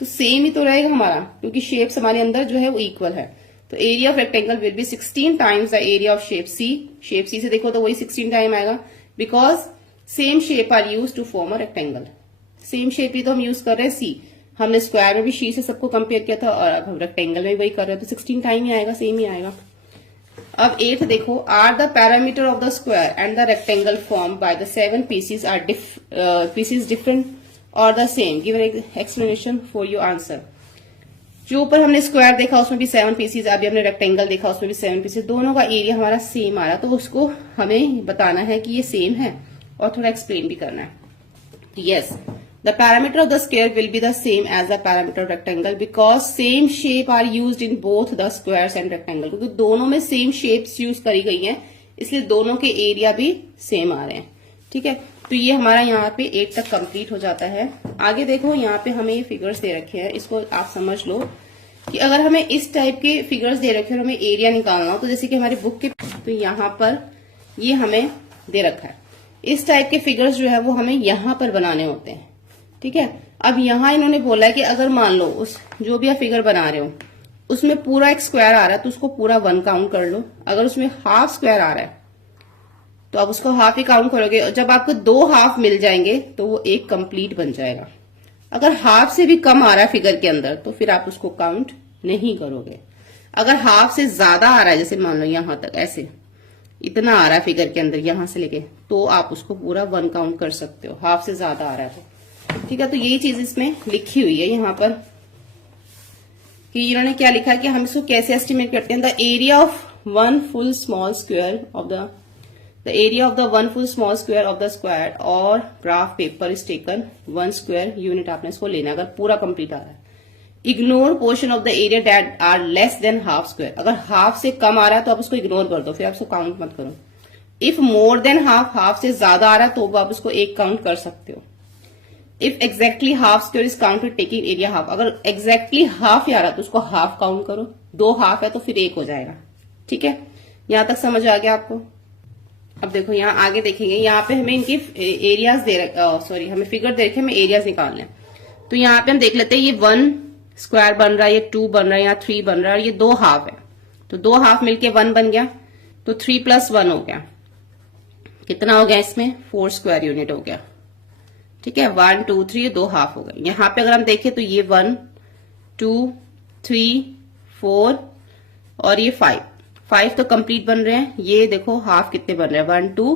तो सेम ही तो रहेगा हमारा, क्योंकि शेप्स हमारे अंदर जो है वो इक्वल है। तो area of rectangle will be 16 times the area of shape C. Shape C से देखो तो वही 16 टाइम आएगा, because same shape are use to form a rectangle. Same shape ही तो हम यूज कर रहे हैं सी। हमने स्क्वायर में भी शी से सबको कंपेयर किया था और अब हम रेक्टेंगल में वही कर रहे हैं, तो 16 टाइम ही आएगा, सेम ही आएगा। अब 8 देखो, are the parameter of the square and the rectangle form by the 7 pieces are pieces different और the same, give an explanation for your answer. जो ऊपर हमने स्क्वायर देखा उसमें भी 7 पीसीज, अभी हमने रेक्टेंगल देखा उसमें भी 7 पीसीज, दोनों का एरिया हमारा सेम आ रहा, तो उसको हमें बताना है कि ये सेम है और थोड़ा एक्सप्लेन भी करना है। Yes, the parameter of the square will be the same as the parameter of rectangle because same shape are used in both the squares and rectangle। क्योंकि दोनों में सेम शेप्स यूज करी गई हैं, इसलिए दोनों के एरिया भी सेम आ रहे हैं। ठीक है, तो ये हमारा यहाँ पे 8 तक कंप्लीट हो जाता है। आगे देखो, यहाँ पे हमें ये फिगर्स दे रखे हैं, इसको आप समझ लो कि अगर हमें इस टाइप के फिगर्स दे रखे हैं और हमें एरिया निकालना हो, तो जैसे कि हमारे बुक के, तो यहाँ पर ये हमें दे रखा है। इस टाइप के फिगर्स जो है वो हमें यहाँ पर बनाने होते हैं। ठीक है, अब यहाँ इन्होंने बोला है कि अगर मान लो उस जो भी आप फिगर बना रहे हो उसमें पूरा एक स्क्वायर आ रहा है तो उसको पूरा 1 काउंट कर लो। अगर उसमें हाफ स्क्वायर आ रहा है तो आप उसको हाफ ही काउंट करोगे, और जब आपको 2 हाफ मिल जाएंगे तो वो एक कंप्लीट बन जाएगा। अगर हाफ से भी कम आ रहा है फिगर के अंदर तो फिर आप उसको काउंट नहीं करोगे। अगर हाफ से ज्यादा आ रहा है, जैसे मान लो यहां तक ऐसे इतना आ रहा है फिगर के अंदर यहां से लेके, तो आप उसको पूरा 1 काउंट कर सकते हो, हाफ से ज्यादा आ रहा है तो। ठीक है, तो यही चीज इसमें लिखी हुई है यहाँ पर कि इन्होंने क्या लिखा है कि हम इसको कैसे एस्टिमेट करते हैं। The area of one full small square of the area of the one full small square of the square और graph paper is taken 1 square unit. आपने इसको लेना अगर पूरा कंप्लीट आ रहा है। Ignore portion of the area that are less than half square. अगर हाफ से कम आ रहा है तो आप उसको इग्नोर कर दो, फिर आप उसको काउंट मत करो। If more than half, half से ज्यादा आ रहा है तो आप उसको 1 काउंट कर सकते हो। If exactly half square is counted taking area half, अगर एग्जैक्टली हाफ ही आ रहा है तो उसको हाफ काउंट करो। 2 हाफ है तो फिर 1 हो जाएगा। ठीक है, यहां तक समझ आ गया आपको। अब देखो यहाँ आगे देखेंगे, यहाँ पे हमें इनके एरियाज हमें फिगर दे रखे, हमें एरियाज निकालने हैं। तो यहाँ पे हम देख लेते हैं, ये 1 स्क्वायर बन रहा है, ये 2 बन रहा है, यहाँ 3 बन रहा है और ये 2 हाफ है। तो 2 हाफ मिलके 1 बन गया, तो 3 + 1 हो गया। कितना हो गया इसमें? 4 स्क्वायर यूनिट हो गया। ठीक है, 1 2 3 2 हाफ हो गए। यहाँ पे अगर हम देखें तो ये 1 2 3 4 और ये 5 तो कंप्लीट बन रहे हैं। ये देखो हाफ कितने बन रहे हैं, 1 2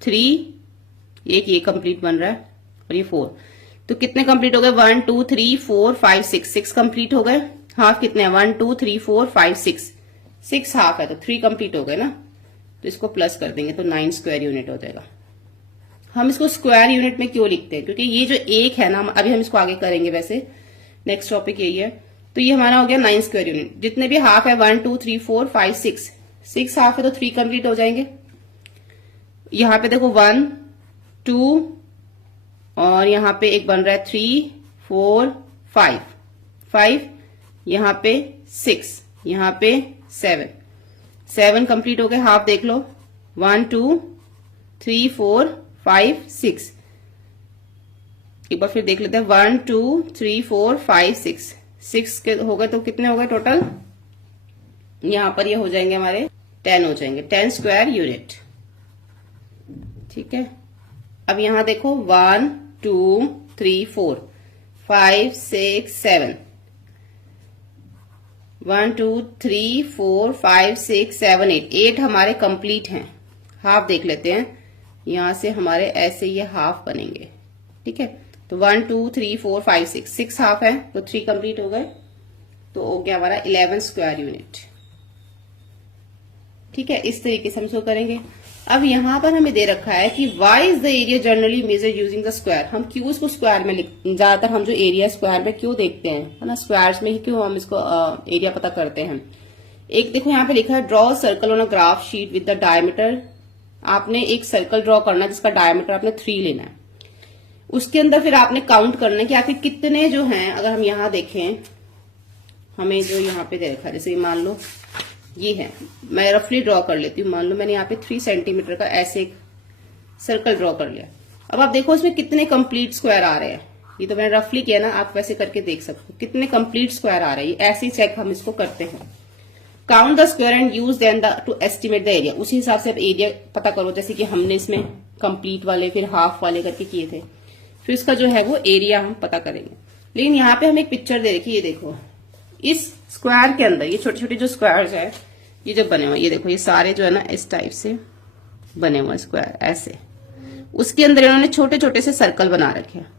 3, एक ये कंप्लीट बन रहा है और ये 4, तो कितने कंप्लीट हो गए? 1 2 3 4 5 6 कंप्लीट हो गए। हाफ कितने हैं? 1 2 3 4 5 6 हाफ है तो 3 कंप्लीट हो गए ना, तो इसको प्लस कर देंगे तो 9 स्क्वायर यूनिट हो जाएगा। हम इसको स्क्वायर यूनिट में क्यों लिखते हैं? क्योंकि ये जो 1 है ना, अभी हम इसको आगे करेंगे, वैसे नेक्स्ट टॉपिक यही है। तो ये हमारा हो गया 9 स्क्वायर यूनिट। जितने भी हाफ है 1 2 3 4 5 6 हाफ है तो 3 कंप्लीट हो जाएंगे। यहाँ पे देखो 1 2 और यहाँ पे एक बन रहा है 3 4 5, यहाँ पे 6, यहाँ पे 7 कंप्लीट हो गए। हाफ देख लो 1 2 3 4 5 6। एक बार फिर देख लेते हैं 1 2 3 4 5 6 के हो गए, तो कितने हो गए टोटल? यहां पर ये हो जाएंगे हमारे 10 हो जाएंगे, 10 स्क्वायर यूनिट। ठीक है, अब यहां देखो 1 2 3 4 5 6 7, 1 2 3 4 5 6 7 8 हमारे कंप्लीट हैं। हाफ देख लेते हैं, यहां से हमारे ऐसे ये हाफ बनेंगे। ठीक है, तो 1 2 3 4 5 6 हाफ है तो 3 कंप्लीट हो गए, तो हो गया हमारा 11 स्क्वायर यूनिट। ठीक है, इस तरीके से हम इसको करेंगे। अब यहां पर हमें दे रखा है कि why is the area generally measure using the square. हम क्यों इसको स्क्वायर में ज्यादातर हम जो एरिया स्क्वायर में क्यों देखते हैं, है ना, स्क्वायर्स में ही क्यों हम इसको एरिया पता करते हैं। एक देखो यहाँ पे लिखा है draw circle on a graph sheet with the diameter. आपने एक सर्कल ड्रॉ करना है जिसका डायमीटर आपने 3 लेना है। उसके अंदर फिर आपने काउंट करना है कि आखिर कितने जो हैं। अगर हम यहाँ देखें, हमें जो यहाँ पे दे रखा है, जैसे मान लो ये है, मैं रफली ड्रॉ कर लेती हूँ। मान लो मैंने यहाँ पे 3 सेंटीमीटर का ऐसे एक सर्कल ड्रॉ कर लिया। अब आप देखो इसमें कितने कंप्लीट स्क्वायर आ रहे हैं। ये तो मैंने रफली किया ना, आप वैसे करके देख सकते हो कितने कंप्लीट स्क्वायर आ रहे हैं। ऐसे ही चेक हम इसको करते हैं। Count the square and use then to estimate the area. उसी हिसाब से आप एरिया पता करो, जैसे कि हमने इसमें कंप्लीट वाले फिर हाफ वाले करके किए थे, फिर इसका जो है वो एरिया हम पता करेंगे। लेकिन यहाँ पे हम एक पिक्चर दे रखी है, ये देखो इस स्क्वायर के अंदर ये छोटे छोटे जो स्क्वायर्स है, ये जो बने हुए, ये देखो ये सारे जो है ना इस टाइप से बने हुए स्क्वायर ऐसे, उसके अंदर इन्होंने छोटे छोटे से सर्कल बना रखे हैं।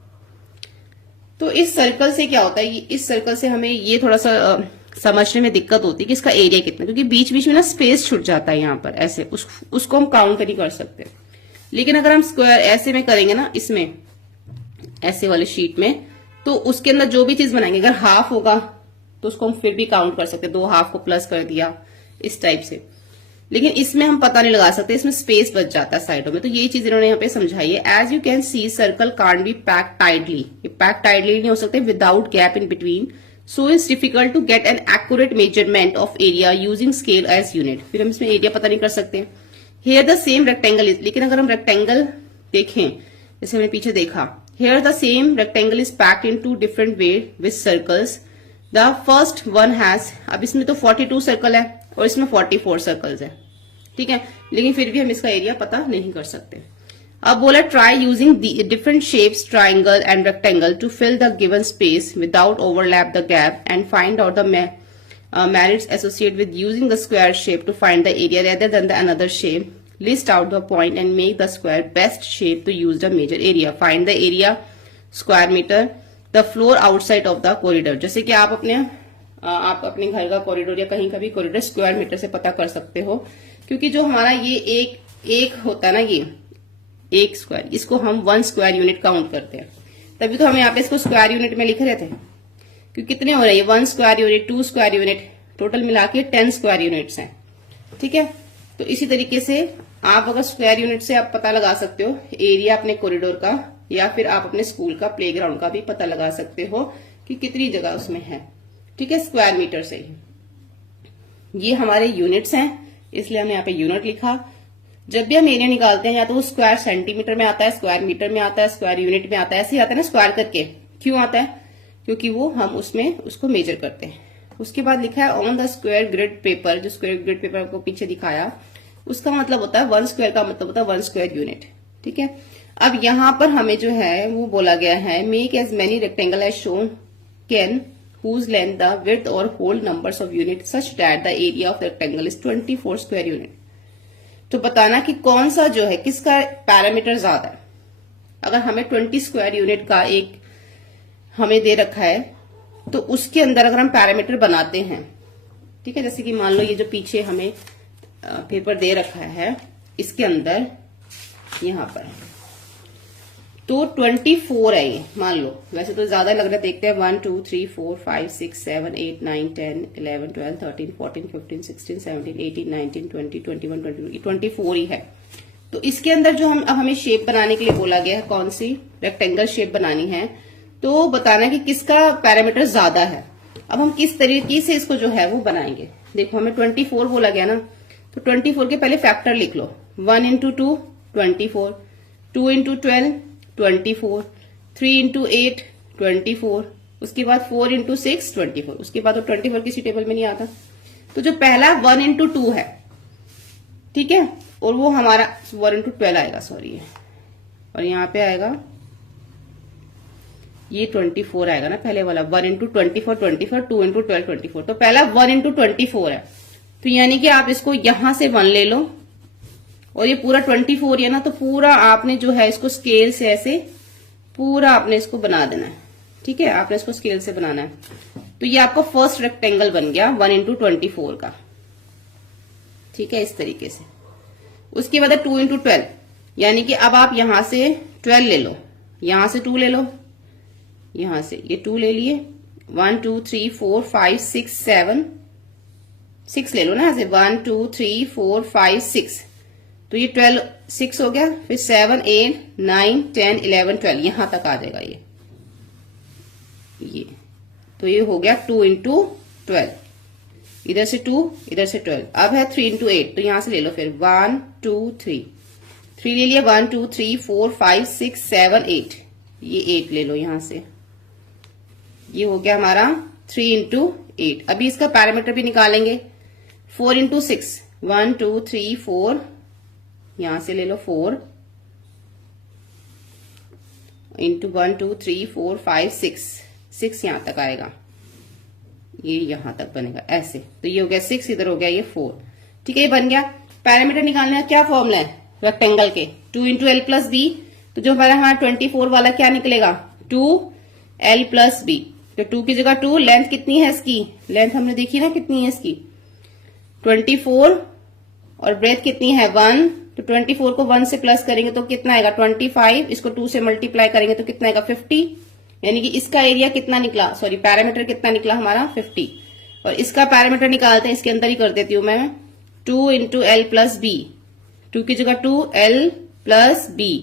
तो इस सर्कल से क्या होता है, इस सर्कल से हमें ये थोड़ा सा समझने में दिक्कत होती है कि इसका एरिया कितना, क्योंकि बीच बीच में ना स्पेस छूट जाता है यहाँ पर ऐसे, उसको हम काउंट नहीं कर सकते। लेकिन अगर हम स्क्वायर ऐसे में करेंगे ना, इसमें ऐसे वाले शीट में, तो उसके अंदर जो भी चीज बनाएंगे, अगर हाफ होगा तो उसको हम फिर भी काउंट कर सकते हैं, 2 हाफ को प्लस कर दिया इस टाइप से। लेकिन इसमें हम पता नहीं लगा सकते, इसमें स्पेस बच जाता है साइडों में। तो ये चीज इन्होंने यहाँ पे समझाई है। As you can see circle can't be pack tightly, ये पैक टाइटली नहीं हो सकते without gap in between, so it's difficult to get an accurate measurement of area using scale as unit. फिर हम इसमें एरिया पता नहीं कर सकते। Here the same rectangle is, लेकिन अगर हम रेक्टेंगल देखें, जैसे हमने पीछे देखा, here the same rectangle is packed in 2 different way with circles. The first one has, अब इसमें तो 42 सर्कल है और इसमें 44 सर्कल्स है, ठीक है, लेकिन फिर भी हम इसका एरिया पता नहीं कर सकते। अब बोला try using different shapes triangle and rectangle to fill the given space without overlap the gap and find out the merits associated with using the square shape to find the area rather than the another shape. List out the point and make the square best shape to use the major area. Find the area square meter, the floor outside of the corridor. जैसे कि आप अपने घर का कॉरिडोर या कहीं का भी कॉरिडोर स्क्वायर मीटर से पता कर सकते हो, क्योंकि जो हमारा ये एक होता है ना, ये एक स्क्वायर, इसको हम 1 स्क्वायर यूनिट काउंट करते हैं। तभी तो हम यहाँ पे इसको स्क्वायर यूनिट में लिख रहे थे, क्योंकि कितने हो रहे हैं, 1 square unit, 2 square unit, total मिला के 10 स्क्वायर यूनिट्स हैं, ठीक है। तो इसी तरीके से आप अगर स्क्वायर यूनिट से आप पता लगा सकते हो एरिया अपने कॉरिडोर का, या फिर आप अपने स्कूल का प्लेग्राउंड का भी पता लगा सकते हो कि कितनी जगह उसमें है, ठीक है, स्क्वायर मीटर से ही। ये हमारे यूनिट्स हैं, इसलिए हमने यहाँ पे यूनिट लिखा। जब भी हम एरिया निकालते हैं, या तो वो स्क्वायर सेंटीमीटर में आता है, स्क्वायर मीटर में आता है, स्क्वायर यूनिट में आता है, ऐसे ही आता है ना स्क्वायर करके। क्यों आता है? क्योंकि वो हम उसमें उसको मेजर करते हैं। उसके बाद लिखा है on the square grid paper, जो स्क्वायर ग्रिड पेपर आपको पीछे दिखाया, उसका मतलब होता है 1 स्क्वायर का मतलब होता है 1 स्क्वायर यूनिट, ठीक है। अब यहाँ पर हमें जो है वो बोला गया है make as many rectangle as shown can whose length, the width or whole numbers of units such that the area of the rectangle is 24 square unit. तो बताना कि कौन सा जो है किसका पैरामीटर ज्यादा है। अगर हमें 20 स्क्वायर यूनिट का एक हमें दे रखा है, तो उसके अंदर अगर हम पैरामीटर बनाते हैं, ठीक है, जैसे कि मान लो ये जो पीछे हमें पेपर दे रखा है, इसके अंदर यहां पर तो 24 है ये, मान लो, वैसे तो ज्यादा लग रहा है, देखते हैं 1 2 3 4 5 6 7 8 9 10 11 12 13 14 15 16 17 18 19 20 21 22, 24 ही है। तो इसके अंदर जो अब हमें शेप बनाने के लिए बोला गया है, कौन सी रेक्टेंगल शेप बनानी है, तो बताना कि किसका पैरामीटर ज्यादा है। अब हम किस तरीके से इसको जो है वो बनाएंगे। देखो हमें 24 बोला गया ना, तो 24 के पहले फैक्टर लिख लो, 1 into 2 24, 2 into 12 24, 3 into 8 24, उसके बाद 4 into 6 24, उसके बाद तो 24 किसी टेबल में नहीं आता। तो जो पहला 1 into 2 है, ठीक है, और वो हमारा 1 into 12 आएगा, सॉरी, और यहाँ पे आएगा ये 24 आएगा ना, पहले वाला 1 into 24 24, 2 into 12 24, तो पहला 1 into 24 है। तो यानी कि आप इसको यहां से 1 ले लो, और ये पूरा 24 है ना, तो पूरा आपने जो है इसको स्केल से ऐसे पूरा आपने इसको बना देना है, ठीक है, आपने इसको स्केल से बनाना है। तो ये आपका फर्स्ट रेक्टेंगल बन गया 1 into 24 का, ठीक है, इस तरीके से। उसके बाद 2 into 12, यानी कि अब आप यहां से 12 ले लो, यहां से 2 ले लो, यहां से ये 2 ले लिए, 1 2 3 4 5 6 7 6 ले लो ना, ऐसे 1 2 3 4 5 6, तो ये 12 6 हो गया, फिर 7 8 9 10 11 12 यहां तक आ जाएगा ये तो ये हो गया 2 इंटू 12, इधर से 2 इधर से 12। अब है 3 इंटू 8, तो यहां से ले लो फिर 1 2 3 ले लिया, 1 2 3 4 5 6 7 8, ये 8 ले लो यहां से, ये हो गया हमारा 3 इंटू 8। अभी इसका पैरामीटर भी निकालेंगे, 4 इंटू 6 1 2 3 4, यहां से ले लो 4 इंटू 1 2 3 4 5 6 यहां तक आएगा, ये यहां तक बनेगा ऐसे, तो ये हो गया 6, इधर हो गया ये 4। ठीक है, ये बन गया। पैरामीटर निकालने का क्या फॉर्मूला है रेक्टेंगल के, 2 इंटू एल प्लस बी, तो जो हमारा यहाँ 24 वाला क्या निकलेगा 2l प्लस बी, तो 2 की जगह 2, लेंथ कितनी है इसकी, लेंथ हमने देखी ना कितनी है इसकी 24, और ब्रेथ कितनी है 1, तो 24 को 1 से प्लस करेंगे तो कितना आएगा 25, इसको 2 से मल्टीप्लाई करेंगे तो कितना आएगा 50, यानी कि इसका एरिया कितना निकला, सॉरी पैरामीटर कितना निकला हमारा 50। और इसका पैरामीटर निकालते हैं, इसके अंदर ही कर देती हूं मैं, 2 इंटू एल प्लस बी, 2 की जगह 2 एल प्लस बी,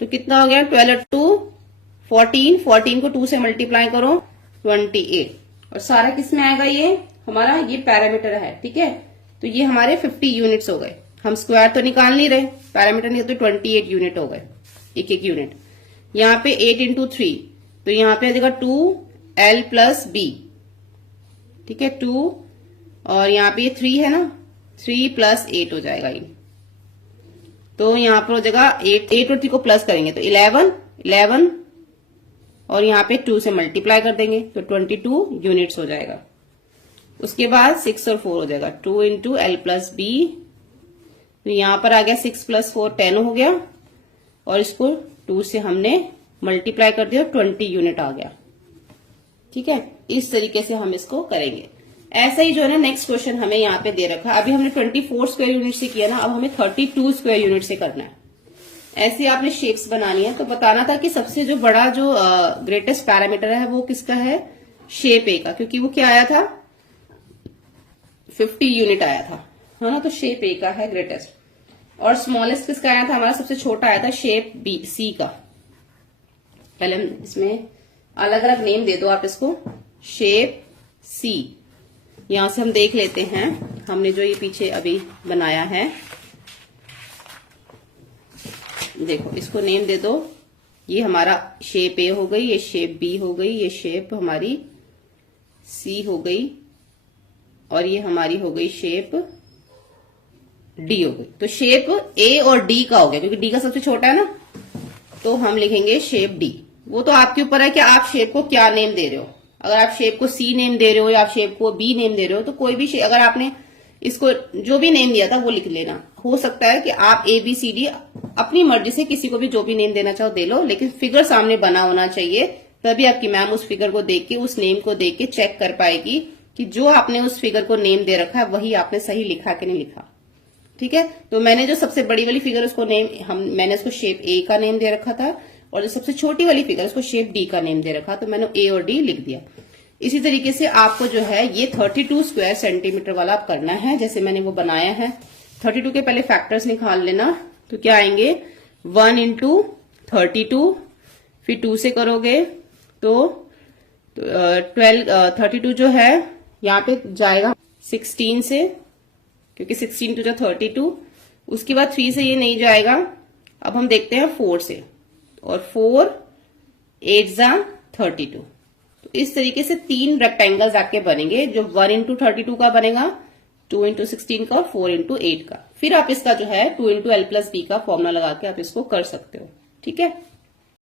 तो कितना हो गया 12 2 14, 14 को 2 से मल्टीप्लाई करो 28, और सारा किस में आएगा, ये हमारा ये पैरामीटर है। ठीक है, तो ये हमारे 50 यूनिट्स हो गए। हम स्क्वायर तो निकाल नहीं रहे, पैरामीटर निकल तो 28 यूनिट हो गए, एक एक यूनिट। यहाँ पे 8 इंटू 3, तो यहाँ पे आ जाएगा 2l प्लस बी, ठीक है 2, और यहाँ पे ये 3 है ना, 3 प्लस 8 हो जाएगा ये, तो यहाँ पर हो जाएगा 8 और 3 को प्लस करेंगे तो 11, और यहाँ पे 2 से मल्टीप्लाई कर देंगे तो 22 यूनिट्स हो जाएगा। उसके बाद 6 और 4 हो जाएगा, 2 इंटू एल प्लस बी, तो यहां पर आ गया 6 प्लस 4 10 हो गया, और इसको 2 से हमने मल्टीप्लाई कर दिया 20 यूनिट आ गया। ठीक है, इस तरीके से हम इसको करेंगे। ऐसा ही जो है ना नेक्स्ट क्वेश्चन हमें यहाँ पे दे रखा है, अभी हमने 24 स्क्वायर यूनिट से किया ना, अब हमें 32 स्क्वायर यूनिट से करना है। ऐसे आपने शेप्स बनानी है, तो बताना था कि सबसे जो बड़ा जो ग्रेटेस्ट पैरामीटर है वो किसका है, शेप ए का, क्योंकि वो क्या आया था 50 यूनिट आया था, है ना, तो शेप ए का है ग्रेटेस्ट। और स्मॉलेस्ट किसका आया था, हमारा सबसे छोटा आया था शेप बी सी का। पहले हम इसमें अलग अलग नेम दे दो आप इसको, शेप सी। यहां से हम देख लेते हैं हमने जो ये पीछे अभी बनाया है, देखो इसको नेम दे दो, ये हमारा शेप ए हो गई, ये शेप बी हो गई, ये शेप हमारी सी हो गई, और ये हमारी हो गई शेप डी हो गई। तो शेप ए और डी का हो गया, क्योंकि डी का सबसे छोटा है ना, तो हम लिखेंगे शेप डी। वो तो आपके ऊपर है कि आप शेप को क्या नेम दे रहे हो। अगर आप शेप को सी नेम दे रहे हो या आप शेप को बी नेम दे रहे हो, तो कोई भी शेप, अगर आपने इसको जो भी नेम दिया था वो लिख लेना। हो सकता है कि आप ए बी सी डी अपनी मर्जी से किसी को भी जो भी नेम देना चाहो दे लो, लेकिन फिगर सामने बना होना चाहिए, तभी आपकी मैम उस फिगर को देख के, उस नेम को देख के चेक कर पाएगी कि जो आपने उस फिगर को नेम दे रखा है वही आपने सही लिखा कि नहीं लिखा। ठीक है, तो मैंने जो सबसे बड़ी वाली फिगर उसको नेम मैंने उसको शेप ए का नेम दे रखा था, और जो सबसे छोटी वाली फिगर उसको शेप डी का नेम दे रखा, तो मैंने ए और डी लिख दिया। इसी तरीके से आपको जो है ये 32 स्क्वायर सेंटीमीटर वाला आप करना है, जैसे मैंने वो बनाया है। 32 के पहले फैक्टर्स निकाल लेना, तो क्या आएंगे 1 इंटू 32, फिर 2 से करोगे तो 32 जो है यहाँ पे जाएगा 16 से, क्योंकि 16 टू जो 32, उसके बाद 3 से ये नहीं जाएगा। अब हम देखते हैं 4 से, और 4 8 जा 32। तो इस तरीके से 3 रेक्टेंगल्स आपके बनेंगे, जो 1 इंटू 32 का बनेगा, 2 इंटू 16 का, और 4 इंटू 8 का। फिर आप इसका जो है 2 इंटू एल प्लस बी का फॉर्मूला लगा के आप इसको कर सकते हो। ठीक है।